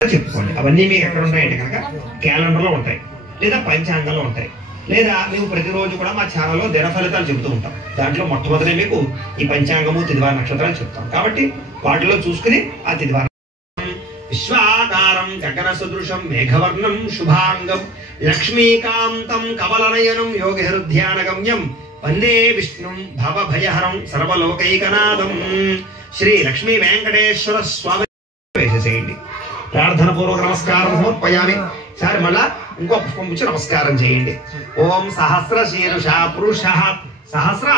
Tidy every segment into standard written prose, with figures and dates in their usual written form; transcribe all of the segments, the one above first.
చెప్పుకోండి. అవన్నీ మీకు ఎక్కడ ఉంటాయంటే కనుక క్యాలెండర్లో ఉంటాయి, లేదా పంచాంగంలో ఉంటాయి, లేదా మేము ప్రతిరోజు కూడా మా ఛానల్లో దిన ఫలితాలు చెబుతూ ఉంటాం. దాంట్లో మొట్టమొదటి మీకు ఈ పంచాంగము తిదివార నక్షత్రాలు చెప్తాం. కాబట్టి వాటిలో చూసుకుని ఆ తిదివార విశ్వాకారం గగన సదృశం మేఘవర్ణం శుభాంగం లక్ష్మీకాంతం కమలనయనం యోగిహృధ్యానగమ్యం వందే విష్ణుం భవభయహరం సర్వలోకైకనాథం. శ్రీ లక్ష్మీ వెంకటేశ్వర స్వామి వేసేసేయండి. ప్రార్థన పూర్వక నమస్కారం సమర్పయామి. సరే మళ్ళా ఇంకో పుష్పం ఇచ్చి నమస్కారం చేయండి. ఓం సహస్ర శీర్ష పురుష సహస్ర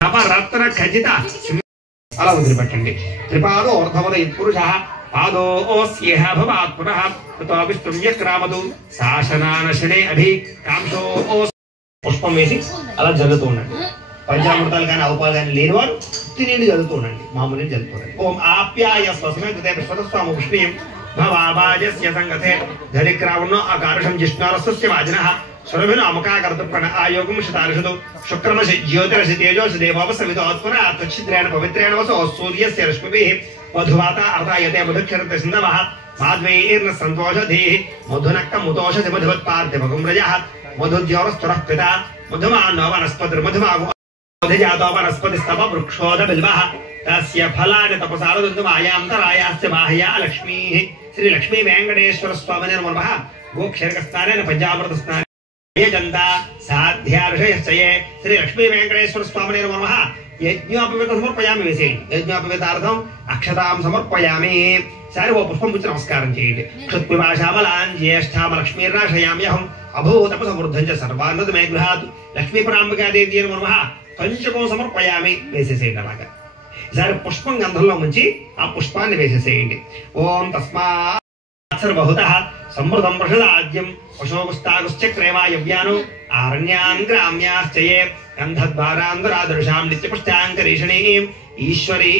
నవరత్న ఖచిత అలా వదిలిపెట్టండి. త్రిపాదో అర్ధవద పురుష పాదోస్యేహ భవాత్ పునః తతో విష్ణుం యక్రామతు శాసనానశనే అభి కాంశో పుష్పం వేసి అలా జల్లుతూ ఉండండి. పంచామృతాలు కానీ అవపాలు కానీ లేనివారు తినేది జల్లుతూ ఉండండి, మామూలు జల్లుతూ ఉండండి. ఓం ఆప్యాయ స్వస్మే కృతే విశ్వతస్వామ పుష్పీయం భవాబాజస్య సంగతే ధరిక్రావణో అకారుషం జిష్ణారస్య వాజినః సురభినో అముకాకర్తృప్రణ ఆయోగం శతారిషదు శుక్రమసి జ్యోతిరసి తేజోసి దేవోపసవితోత్పర తచ్చిద్రేణ పవిత్రేణ వసో సూర్యస్య రశ్మిభిః మధువాత అర్ధాయతే మధుక్షరత సింధవః మాద్వైర్న సంతోషధీః మధునక్తముతోషధి మధువత్పార్థిభగం రజః మధుద్యోరస్తురః పితా మధుమాన్నో వనస్పతిర్మధుమాగో మధుజాతో వనస్పతిస్తవ వృక్షోద బిల్వః తస్య ఫలాని తపసారదుందుమాయాంతరాయాస్య బాహ్యా లక్ష్మీః. శ్రీ లక్ష్మీ వెంకటేశ్వర స్వామినే నమః. గోక్షరకస్నానేన పంచామృత స్నాన యజంతా సాధ్యార్షయశ్చయే శ్రీ లక్ష్మీ వెంకటేశ్వర స్వామినే నమః. యజ్ఞోపవేత సమర్పయామి వేసేయండి. యజ్ఞోపవేతార్థం అక్షతాం సమర్పయామి. సరే ఓ పుష్పం పుచ్చి నమస్కారం చేయండి. క్షుత్పిపాశామలాం జ్యేష్ఠామ లక్ష్మీర్రాశయామ్యహం అభూతపసమృద్ధం చ సర్వాన్నత మే గృహాత్ లక్ష్మీపరాంబికాదేవ్యై నమః. పంచకం సమర్పయామి వేసేసేయండి. అలాగా ఈసారి పుష్పం గంధంలో ముంచి ఆ పుష్పాన్ని వేసేసేయండి. ఓం తస్మాత్సర్వహుతః సమృద్ధం ప్రషదాద్యం పశోపుస్తాగుశ్చక్రేమాయవ్యాను ఆరణ్యాన్ గ్రామ్యాశ్చయే గంధద్వారాంధరాదృశాం నిత్యపుష్టాంకరీషణీం ఈశ్వరీ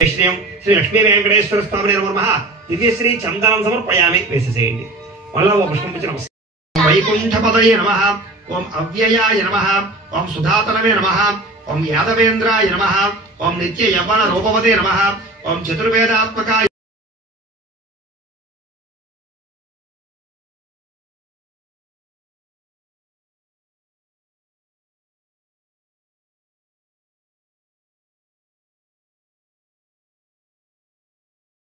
శ్రీయం శ్రీ లక్ష్మీ వెంకటేశ్వర స్వామినే నమః. దివ్యశ్రీ చందనం సమర్పయామి వేసేసేయండి. మళ్ళా ఓ పుష్పం పిచ్చి నమస్కారం. వైకుంఠపదయే నమః. ఓం అవ్యయాయ నమః. ఓం సుధాతనవే నమః. ఓం యాదవేంద్రాయ నమః. ఓం నిత్య యవ్వన రూపవతే నమః. ఓం చతుర్వేదాత్మకాయ